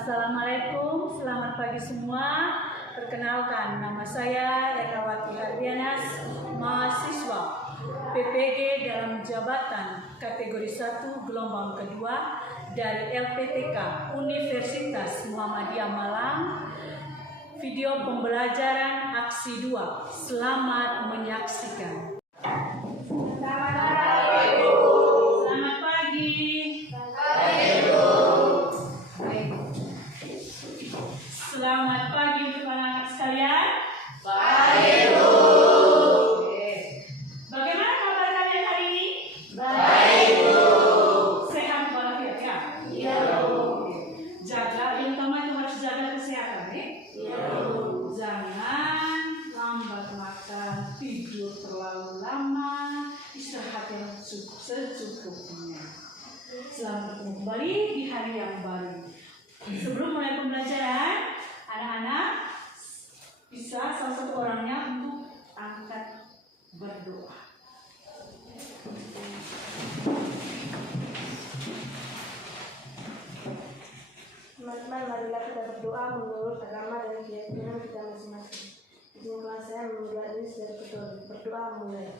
Assalamualaikum, selamat pagi semua. Perkenalkan, nama saya Erlawati Hardianas, mahasiswa PPG dalam jabatan kategori 1 gelombang kedua dari LPTK Universitas Muhammadiyah Malang. Video pembelajaran aksi 2. Selamat menyaksikan. Selamat pagi untuk anak-anak sekalian. Baik, Bu. Bagaimana kabar kalian hari ini? Baik, Bu. Sehat walafiat ya? Iya, Bu. Jaga, yang utama itu harus jaga kesehatan ya? Iya, Bu. Jangan lambat makan, tidur terlalu lama, istirahat yang secukupnya. Selamat bertemu kembali di hari yang baru. Sebelum mulai pembelajaran, anak-anak bisa salah satu orangnya untuk angkat berdoa. Teman-teman, marilah kita berdoa menurut agama dan keyakinan kita masing-masing. Izinkanlah saya memulai diri secara betul. Berdoa mulai.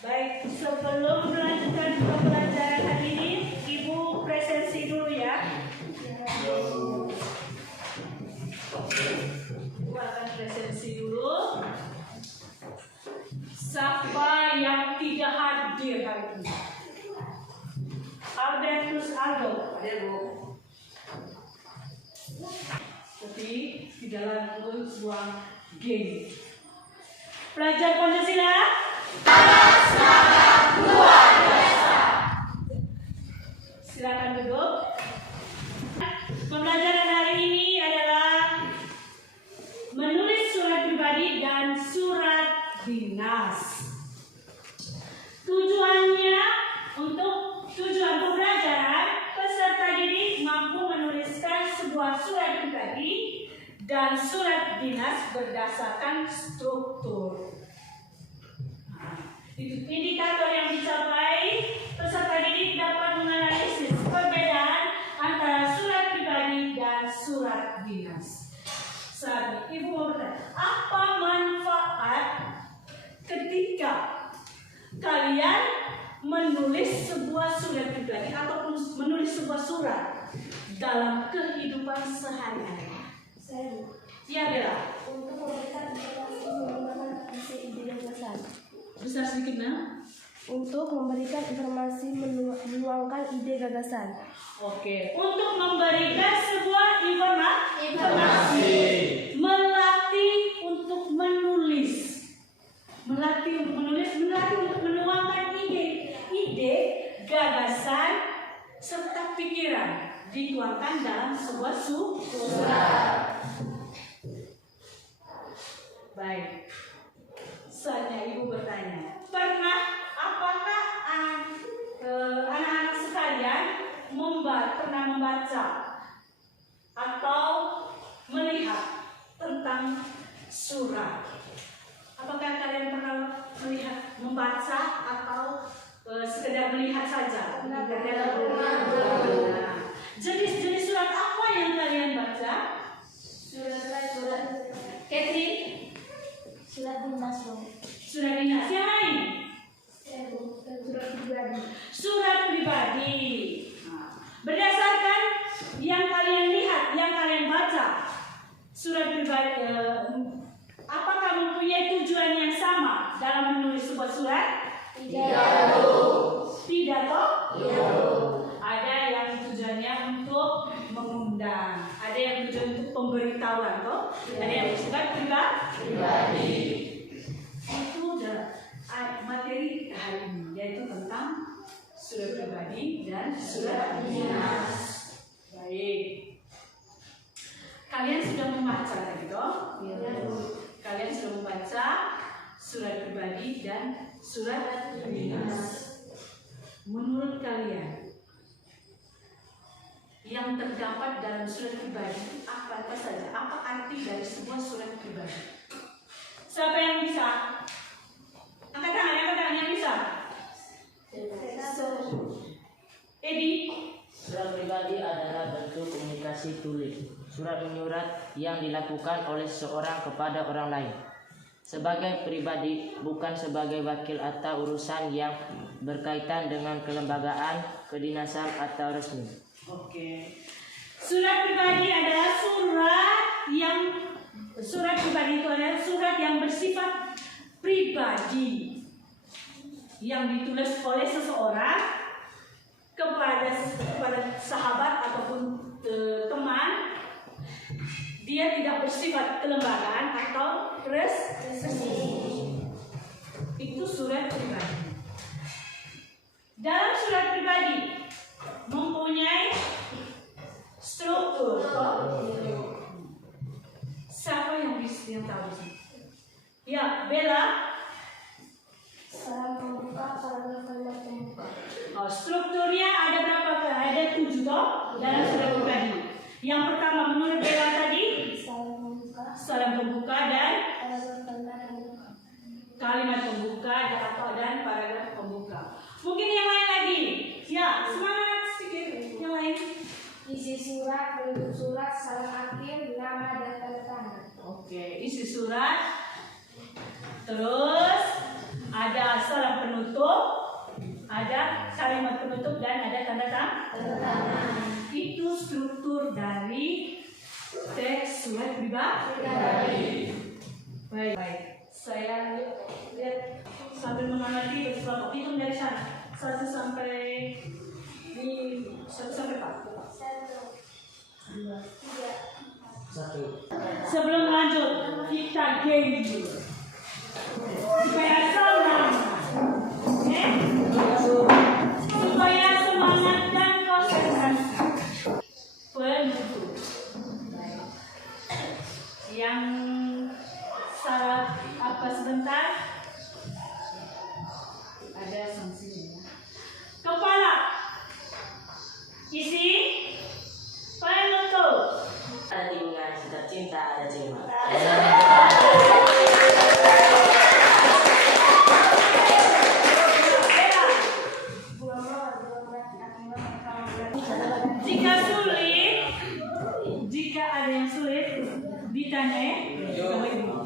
Baik, sebelum melanjutkan pembelajaran hari ini, Ibu presensi dulu ya. Ibu akan presensi dulu. Siapa yang tidak hadir hari ini? Albertus Aldo. Hadir, Bu. Tapi tidak lalu sebuah game. Pelajar Pancasila. Silakan duduk. Pembelajaran hari ini adalah menulis surat pribadi dan surat dinas. Tujuan pembelajaran, peserta didik mampu menuliskan sebuah surat pribadi dan surat dinas berdasarkan struktur. Indikator yang dicapai, peserta didik dapat menganalisis perbedaan antara surat pribadi dan surat dinas. Saat ini, Ibu mau bertanya, apa manfaat ketika kalian menulis sebuah surat pribadi ataupun menulis sebuah surat dalam kehidupan sehari-hari? Ya, Bella. Untuk memberikan informasi menggunakan ide gagasan. Besar sedikit, Mel. Untuk memberikan informasi menuangkan ide gagasan. Oke, untuk memberikan sebuah informasi. Melatih untuk menulis. Melatih untuk menuangkan ide, gagasan, serta pikiran dituangkan dalam sebuah surat. Baik. Saatnya Ibu bertanya, apakah anak-anak sekalian pernah membaca atau melihat tentang surat? Apakah kalian pernah membaca atau sekedar melihat saja? Jenis-jenis surat apa yang kalian baca? Surat Catherine? Surat dinas. Surat dinas. Yang lain? Surat pribadi. Surat pribadi. Berdasarkan yang kalian lihat, yang kalian baca, surat pribadi, apakah mempunyai tujuan yang sama dalam menulis sebuah surat? Tidak. Tidak toh? Iya. Ada yang tujuannya untuk mengundang, ada yang tujuan untuk pemberitahuan toh? Ada yang bersifat pribadi. Itu materi hari ini, yaitu tentang surat pribadi dan surat dinas. Baik. Kalian sudah membaca tadi toh? Iya. Kalian sudah membaca surat pribadi dan surat dinas. Menurut kalian, yang terdapat dalam surat pribadi apa saja? Apa arti dari sebuah surat pribadi? Siapa yang bisa? Angkat tangan yang bisa. Satu. Edi. Surat pribadi adalah bentuk komunikasi tulis. Surat menyurat yang dilakukan oleh seseorang kepada orang lain sebagai pribadi, bukan sebagai wakil atau urusan yang berkaitan dengan kelembagaan, kedinasan atau resmi. Oke. Surat pribadi adalah surat pribadi itu adalah surat yang bersifat pribadi yang ditulis oleh seseorang kepada sahabat ataupun teman. Dia tidak bersifat kelembagaan atau resmi. Itu surat pribadi. Dalam surat pribadi mempunyai struktur. Siapa yang tahu sih? Ya, Bella. Salam pembuka, salam kalimat pembuka. Strukturnya ada berapa? Ada 7 toh dalam surat pribadi. Yang pertama menurut Bella tadi salam pembuka dan kalimat pembuka dan paragraf pembuka. Mungkin yang lain lagi. Ya, semangat sedikit. Yang lain. Isi surat, bentuk surat, salam akhir, nama dan tanda tangan. Oke, isi surat. Terus ada salam penutup, ada kalimat penutup dan ada tanda tangan. Itu struktur dari teks surat pribadi. Baik. Saya lihat sambil mengamati beberapa hitung dari sana. 1 sampai 4. 2, 3. Sebelum lanjut, kita game dulu. Supaya semangat, supaya semangat dan konsentrasi. Penutup. Yang salah apa sebentar? Ada sanksinya. Kepala. Isi penutup. Ada dengan sudah cinta, ada cinta. Jika ada yang sulit, ditanya sama ibu.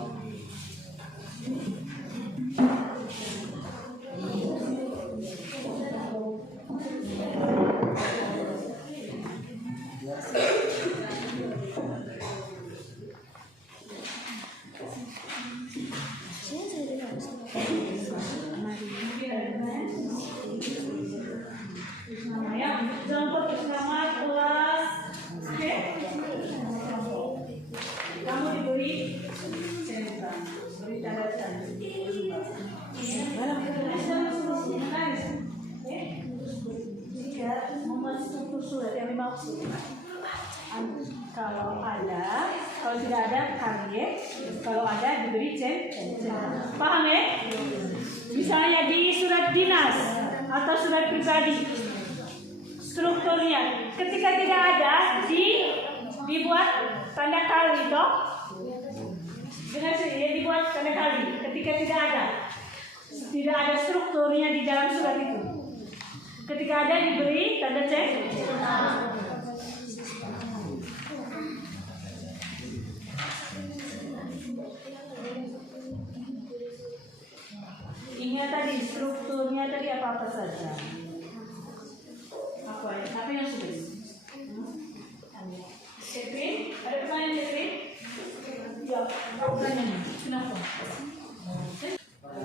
Jangan lupa nama kelas. Oke. Kamu diberi centang, beri tanda tanda. Jika memasuk struktur surat yang dimaksud, kalau tidak ada karya, kalau ada diberi centang. Paham ya? Misalnya di surat dinas atau surat pribadi, strukturnya ketika tidak ada dibuat tanda kali toh. Benar sih, ya, dibuat tanda kali. Ketika tidak ada strukturnya di dalam surat itu. Ketika ada diberi tanda cek. Ingat tadi strukturnya tadi apa saja. Apa yang sulit? Kevin, ada pertanyaan Kevin? Ya, pertanyaannya. Kenapa?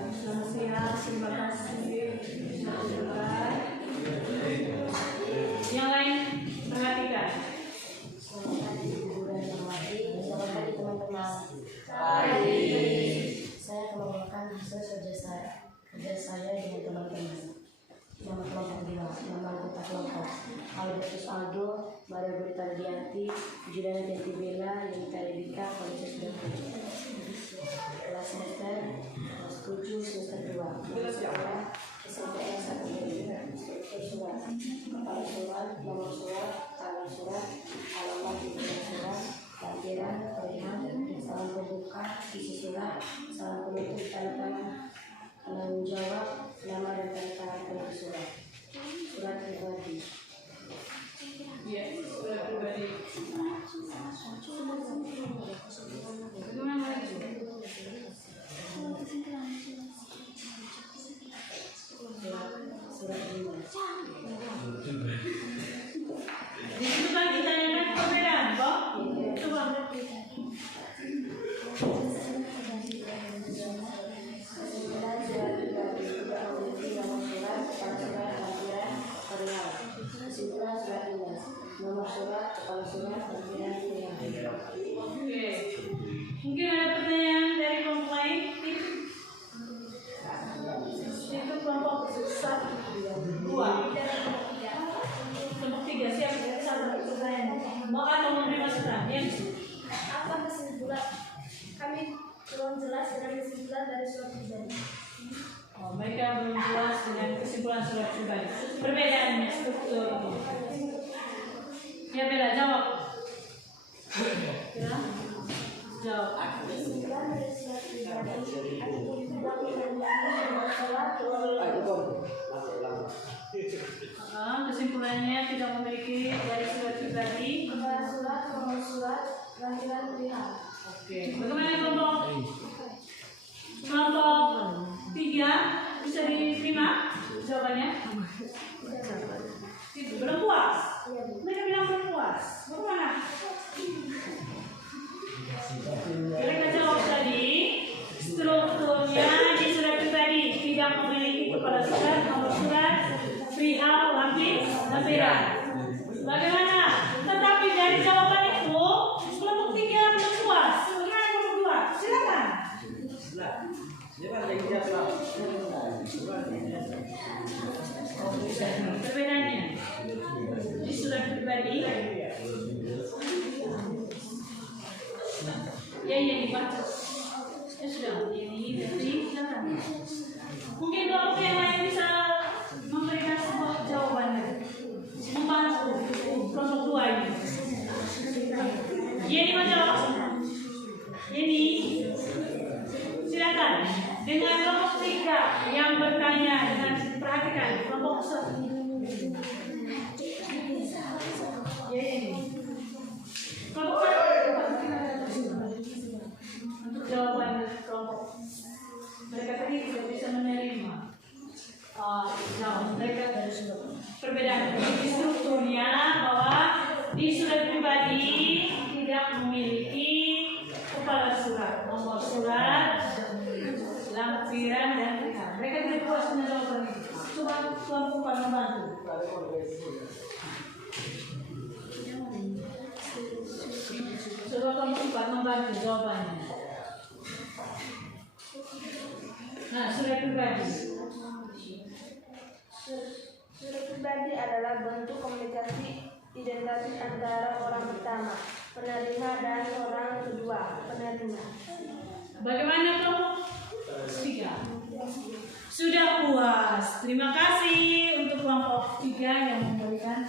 Selamat siang, terima kasih. Yang lain perhatikan. Selamat pagi teman-teman. Saya akan membawakan hasil kerja saya dengan teman-teman. Nama kelompok 5, nama anggota kelompok Albertus Aldo, Maria Berita Dianti, Juliana Dianti Bella, Yunita Rebika, Kualitas 97. Kelas semester, kelas 7, semester 2. SMPN 1 struktur surat, kepala surat, nomor surat, tanggal surat, alamat tujuan surat, lampiran, perihal, salam pembuka, isi surat, salam penutup, tanda tangan, penanggung jawab, nama dan tanda tangan penulis surat. Surat pribadi. Ya, surat pribadi. pribadi. Bagaimana lagi? Di situ kan ditanyakan perbedaan, Pak. Coba. Nomor surat, kepala surat, pimpinan pilihan. Oke. Mungkin ada pertanyaan dari kelompok lain? Itu kelompok 1, 2. Kelompok 3 siap satu pertanyaan. Mau atau memberi masukan? Yang Apa kesimpulan? Kami belum jelas dengan kesimpulan dari surat pribadi. oh, mereka belum jelas dengan kesimpulan surat pribadi. Perbedaannya struktur itu. Ya Bella jawab. Ya. Jawab. Kesimpulan dari surat pribadi tidak sholat. Kesimpulannya tidak memiliki dari surat pribadi. Kepala surat, nomor surat, lahiran pilihan. Oke. Bagaimana kelompok 3 bisa diterima jawabannya? Belum puas. Mereka bilang belum puas. Bagaimana? Mereka jawab tadi strukturnya di surat pribadi tidak memiliki kepala surat, nomor surat, perihal, lapis, lampiran. Bagaimana? Tetapi dari jawaban itu kelompok 3 belum puas. Bagaimana kelompok 2? Silakan. Perbedaannya di surat pribadi ya dibaca ya sudah ini berarti silakan. Mungkin kelompok yang lain bisa memberikan sebuah jawaban membantu kelompok 2 ini. Ini menjawab. Ini silakan dengan kelompok 3 yang bertanya dengan perhatikan kelompok 1. Ya ini. Kelompok 1 untuk jawaban kelompok mereka tadi tidak bisa menerima jawab mereka dari perbedaan di strukturnya bahwa di surat pribadi tidak memiliki kepala surat, nomor surat, lampiran dan perihal. Mereka tidak puas dengan jawaban itu. Coba Tuan Pupan membantu. Coba Tuan Pupan membantu jawabannya. Nah, surat pribadi. Surat pribadi adalah bentuk komunikasi identitas antara orang pertama, penerima, dan orang kedua, penerima. Bagaimana kelompok 3? Sudah puas. Terima kasih untuk kelompok 3 yang memberikan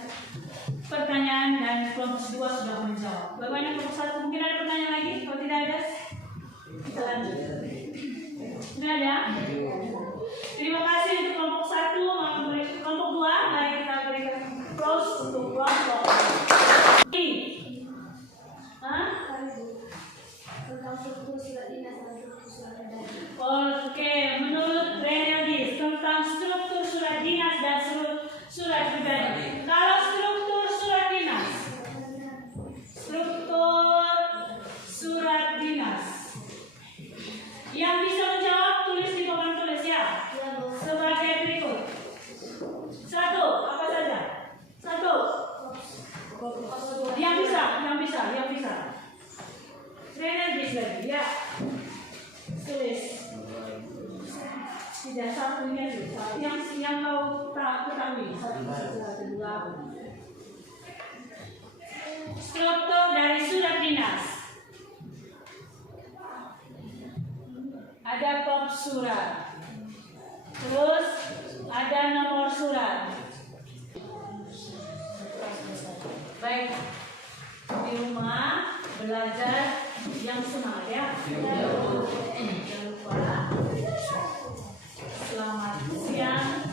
pertanyaan dan kelompok 2 sudah menjawab. Bagaimana kelompok 1? Mungkin ada pertanyaan lagi? Kalau tidak ada, kita lanjut. Tidak ada? Terima kasih untuk kelompok 1. Kelompok 2, mari kita berikan close untuk kelompok. Tentang struktur surat dinas dan struktur surat pribadi. Oke, menurut Renaldis tentang struktur surat dinas dan surat pribadi. Kalau struktur surat dinas, yang bisa menjawab tulis di papan tulis ya. Sebagai berikut. 1, apa saja? 1. Yang bisa. Renaldis lagi ya. Tulis. Tidak satunya yang kau tak ketahui. 1, 2. Struktur dari surat dinas. Ada top surat, terus ada nomor surat. Baik, di rumah belajar yang semangat ya. Jangan lupa. Selamat siang.